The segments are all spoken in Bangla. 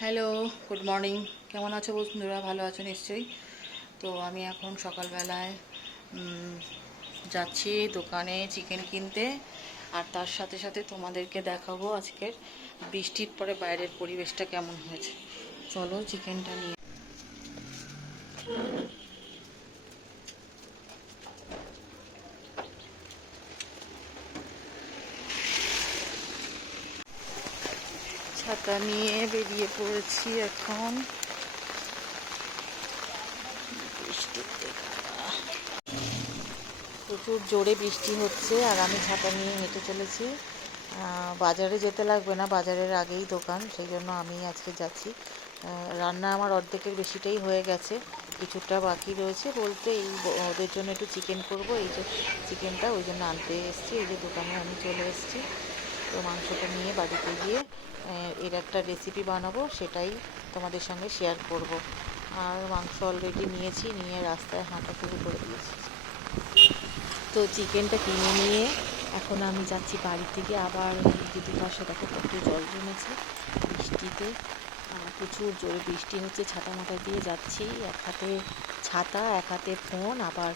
Hello, good morning. কেমন আছো বন্ধুরা? ভালো আছো নিশ্চয়ই। তো আমি এখন সকালবেলায় যাচ্ছি দোকানে চিকেন কিনতে, আর তার সাথে সাথে তোমাদেরকে দেখাবো আজকের বৃষ্টির পরে বাইরের পরিবেশটা কেমন হয়েছে। চলো চিকেনটা নিয়ে। ছাতা নিয়ে বেরিয়ে পড়েছি এখন। বৃষ্টিতে প্রচুর জোরে বৃষ্টি হচ্ছে আর আমি ছাতা নিয়ে হেঁটে চলেছি। বাজারে যেতে লাগবে না, বাজারের আগেই দোকান, সেই জন্য আমি আজকে যাচ্ছি। রান্না আমার অর্ধেকের বেশিটাই হয়ে গেছে, কিছুটা বাকি রয়েছে বলতে এই ওদের জন্য একটু চিকেন করব। এই যে চিকেনটা ওই জন্য আনতে এসেছি, এই যে দোকানে আমি চলে এসেছি। তো মাংসটা নিয়ে বাড়িতে গিয়ে এর একটা রেসিপি বানাবো, সেটাই তোমাদের সঙ্গে শেয়ার করব। আর মাংস অলরেডি নিয়েছি, নিয়ে রাস্তায় হাঁটা শুরু করে দিয়েছি। তো চিকেনটা কিনে নিয়ে এখন আমি যাচ্ছি বাড়ির দিকে। আবার দিদির পাশে দেখো কত জল জমেছে বৃষ্টিতে, প্রচুর জোরে বৃষ্টি হচ্ছে। ছাতা মাথা দিয়ে যাচ্ছি, এক হাতে ছাতা এক হাতে ফোন, আবার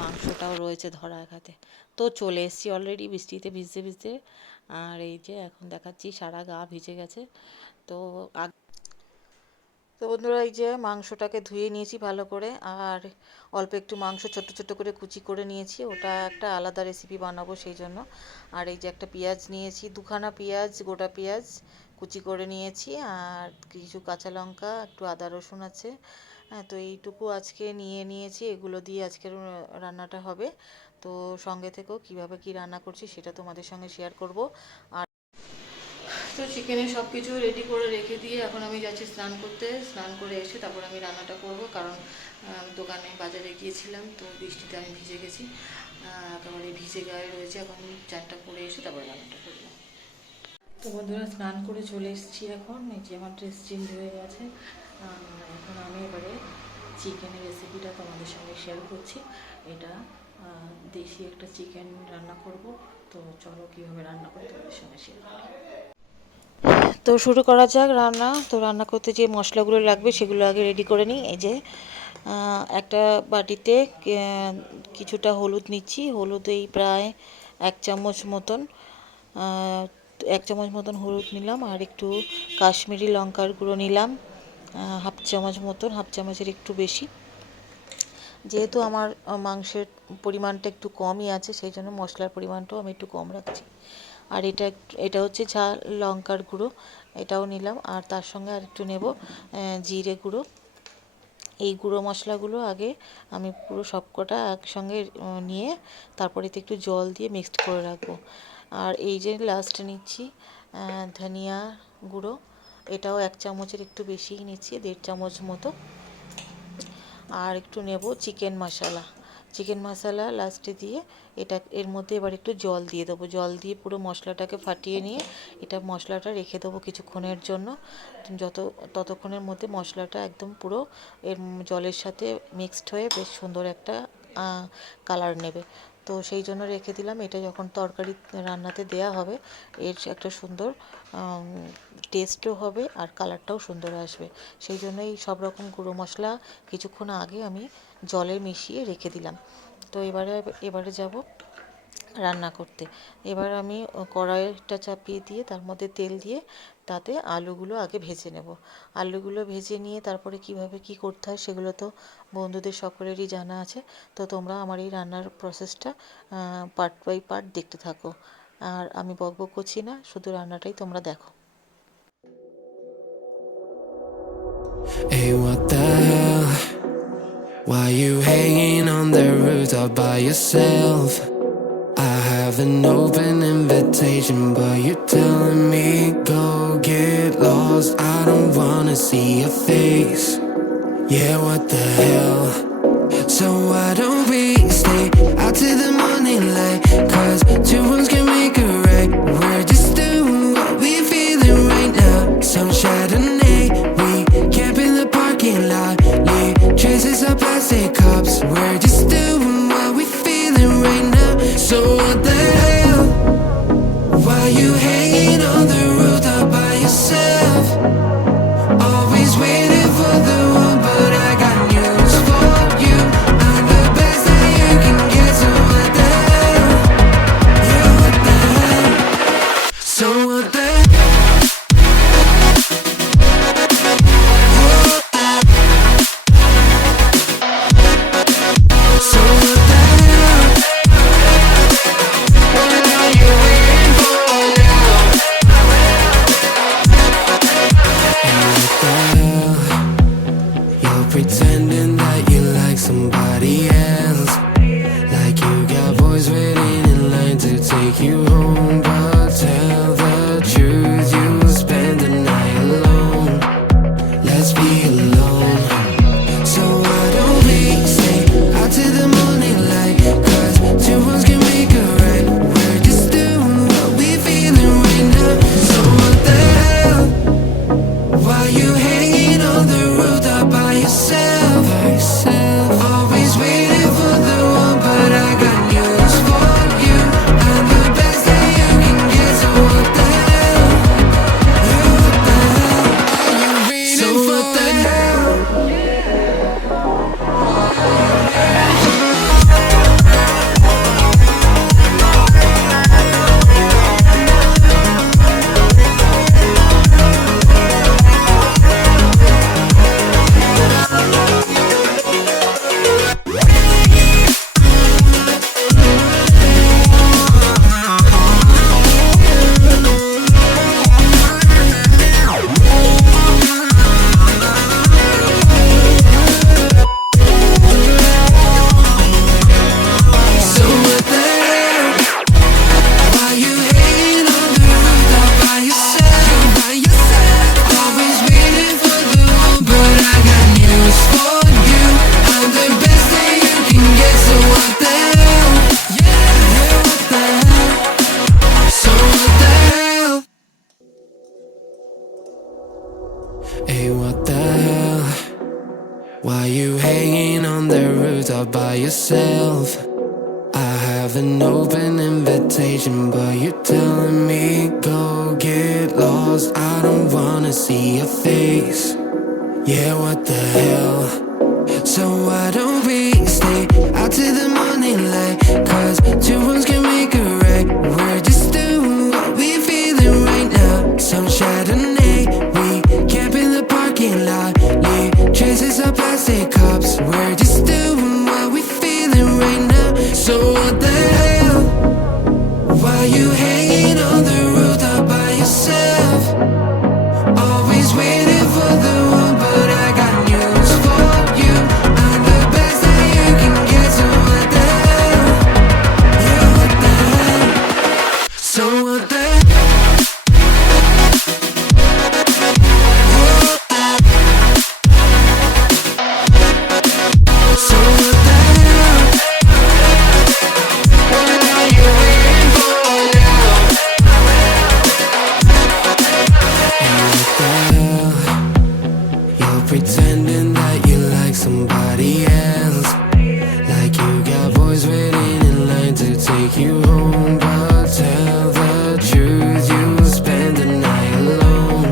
মাংসটাও রয়েছে ধরা এক হাতে। তো চলে এসেছি অলরেডি বৃষ্টিতে ভিজতে ভিজতে। আর এই যে এখন দেখাচ্ছি সারা গা ভিজে গেছে। তো তো বন্ধুরা, এই যে মাংসটাকে ধুয়ে নিয়েছি ভালো করে, আর অল্প একটু মাংস ছোট ছোট করে কুচি করে নিয়েছি, ওটা একটা আলাদা রেসিপি বানাবো সেই জন্য। আর এই যে একটা পেঁয়াজ নিয়েছি, দুখানা পেঁয়াজ, গোটা পেঁয়াজ কুচি করে নিয়েছি, আর কিছু কাঁচা লঙ্কা, একটু আদা রসুন আছে। হ্যাঁ, তো এইটুকু আজকে নিয়ে নিয়েছি, এগুলো দিয়ে আজকের রান্নাটা হবে। তো সঙ্গে থেকেও কীভাবে কী রান্না করছি সেটা তোমাদের সঙ্গে শেয়ার করব। আর তো চিকেনের সব কিছু রেডি করে রেখে দিয়ে এখন আমি যাচ্ছি স্নান করতে। স্নান করে এসে তারপর আমি রান্নাটা করব, কারণ দোকানে বাজারে গিয়েছিলাম তো বৃষ্টিতে আমি ভিজে গেছি, একেবারে ভিজে গায়ে রয়েছে। এখন চানটা করে এসে তারপর রান্নাটা করব। তো বন্ধুরা, স্নান করে চলে এসেছি এখন। এই যে আমার ড্রেস চেঞ্জ হয়ে গেছে। এখন আমি এবারে চিকেনের রেসিপিটা তোমাদের সঙ্গে শেয়ার করছি। এটা দেশি একটা চিকেন রান্না করব। তো চলো কীভাবে রান্না করে তোমাদের সঙ্গে শেয়ার করি। তো শুরু করা যাক রান্না। তো রান্না করতে যে মশলাগুলো লাগবে সেগুলো আগে রেডি করে নিই। এই যে একটা বাটিতে কিছুটা হলুদ নিচ্ছি। হলুদ এই প্রায় 1 চামচ মতন, 1 চামচ মতন হলুদ নিলাম। আর একটু কাশ্মীরি লঙ্কার গুঁড়ো নিলাম, 1/2 চামচ মতন, 1/2 চামচের একটু বেশি। যেহেতু আমার মাংসের পরিমাণটা একটু কমই আছে, সেই জন্য মশলার পরিমাণটাও আমি একটু কম রাখছি। আর এটা হচ্ছে ঝাল লঙ্কার গুঁড়ো, এটাও নিলাম। আর তার সঙ্গে আর একটু নেব জিরে গুঁড়ো। এই গুঁড়ো মশলাগুলো আগে আমি পুরো সবকটা একসঙ্গে নিয়ে তারপর এতে একটু জল দিয়ে মিক্সড করে রাখবো। আর এই যে লাস্ট নিচ্ছি ধনিয়া গুঁড়ো, এটাও 1 চামচের একটু বেশিই নিচ্ছি, 1.5 চামচ মতো। আর একটু নেব চিকেন মশলা। চিকেন মশলা লাস্টে দিয়ে এর মধ্যে এবার একটু জল দিয়ে দেবো। জল দিয়ে পুরো মশলাটাকে ফাটিয়ে নিয়ে এটা মশলাটা রেখে দেবো কিছুক্ষণের জন্য। ততক্ষণের মধ্যে মশলাটা একদম পুরো এর জলের সাথে মিক্সড হয়ে বেশ সুন্দর একটা কালার নেবে। তো সেই জন্য রেখে দিলাম। এটা যখন তরকারি রান্নাতে দেয়া হবে এর একটা সুন্দর টেস্টও হবে আর কালারটাও সুন্দর আসবে। সেই জন্য এই সব রকম গুঁড়ো মশলা কিছুক্ষণ আগে আমি জলে মিশিয়ে রেখে দিলাম। তো এবারে যাব রান্না করতে। এবার আমি কড়াইটা চাপিয়ে দিয়ে তার মধ্যে তেল দিয়ে তাতে আলুগুলো আগে ভেজে নেব। আলুগুলো ভেজে নিয়ে তারপরে কিভাবে কি করতে হয় সেগুলো তো বন্ধুদের সকলেরই জানা আছে। তো তোমরা আমার এই রান্নার প্রসেসটা পার্ট বাই পার্ট দেখতে থাকো। আর আমি বকবক করছি না, শুধু রান্নাটাই তোমরা দেখো। Hey, what the hell? Why you hanging on the rooftop by yourself? I have an open invitation, but you're telling me go get lost. I don't wanna see your face. Yeah, what the hell? So why don't we stay out till the morning light? 'Cause two wrongs can make a right. We're just doing what we feeling right now. Some Chardonnay, we camp in the parking lot. Leave traces of plastic cups. We're just doing what we feeling right now. So what the hell? Why you hanging on the rooftop by yourself? Hey, what the hell? Why you hanging on the rooftop by yourself? I have an open invitation, but you're telling me go get lost. I don't wanna see your face. Yeah, what the hell? So why don't we stay out till the morning light? Cause two wrongs can make a right. We're just doing what we feeling right now. Some Chardonnay, we camp in the parking lot. Leave traces of plastic cups. We're just doing what we feeling right now. So what the hell? Why you hanging on the rooftop by yourself? Always waiting for the one, but I got news for you. I'm the best that you can get, so what the hell? Yeah, what the hell? So what the hell? So what the hell? What are you waiting for now? And what the hell? You're pretending that you like somebody else, like you got boys waiting in line to take you home. But tell the truth, you spend the night alone.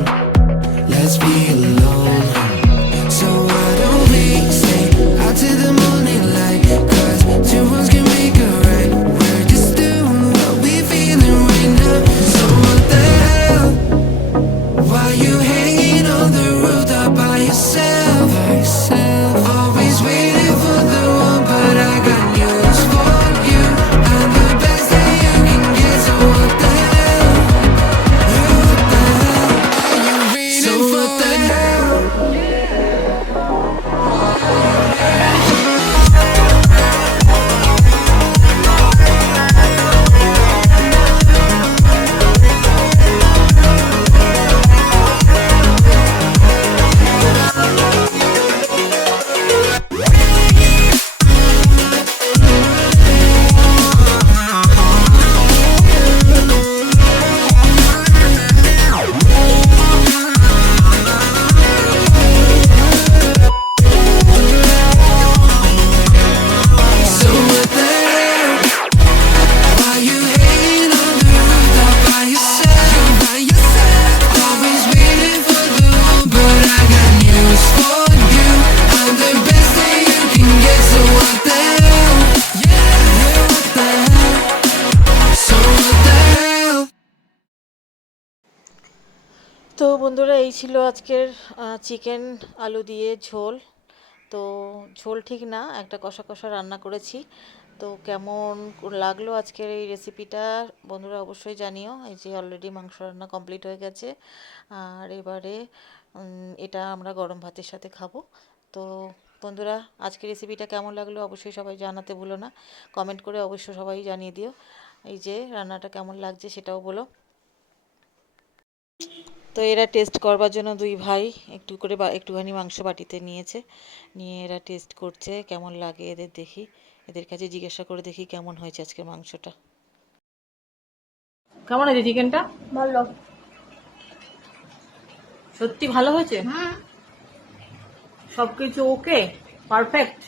Let's be alone. So why don't we stay out till the morning light? Cause two wrongs can make a right. We're just doing what we feeling right now. So what the hell? Why you hanging on the rooftop by yourself? Always waiting for the one, but I got news for you. I'm the best that you can get, so what the hell? Yeah, what the hell? Are you waiting so for what the hell? So what the hell? Why you hanging on the rooftop by yourself? Always waiting for the one, but I got news for you. I'm the best that you can get, so what the hell? Yeah, what the hell? So what the hell? তো বন্ধুরা, এই ছিল আজকের চিকেন আলু দিয়ে ঝোল। তো ঝোল ঠিক না, একটা কষা কষা রান্না করেছি। তো কেমন লাগলো আজকের এই রেসিপিটা বন্ধুরা অবশ্যই জানিও। এই যে অলরেডি মাংস রান্না কমপ্লিট হয়ে গেছে, আর এবারে এটা আমরা গরম ভাতের সাথে খাবো। তো বন্ধুরা, আজকের রেসিপিটা কেমন লাগলো অবশ্যই সবাই জানাতে ভুলো না। কমেন্ট করে অবশ্যই সবাই জানিয়ে দিও এই যে রান্নাটা কেমন লাগছে, সেটাও বলো। তো এরা টেস্ট করবার জন্য দুই ভাই একটু করে একটুখানি মাংস বাটিতে নিয়েছে, নিয়ে এরা টেস্ট করছে কেমন লাগে এদের। দেখি, এদের কাছে জিজ্ঞাসা করে দেখি কেমন হয়েছে আজকের মাংসটা। কেমন হয়েছে চিকেনটা? ভালো। সত্যি ভালো হয়েছে? সবকিছু ওকে, পারফেক্ট।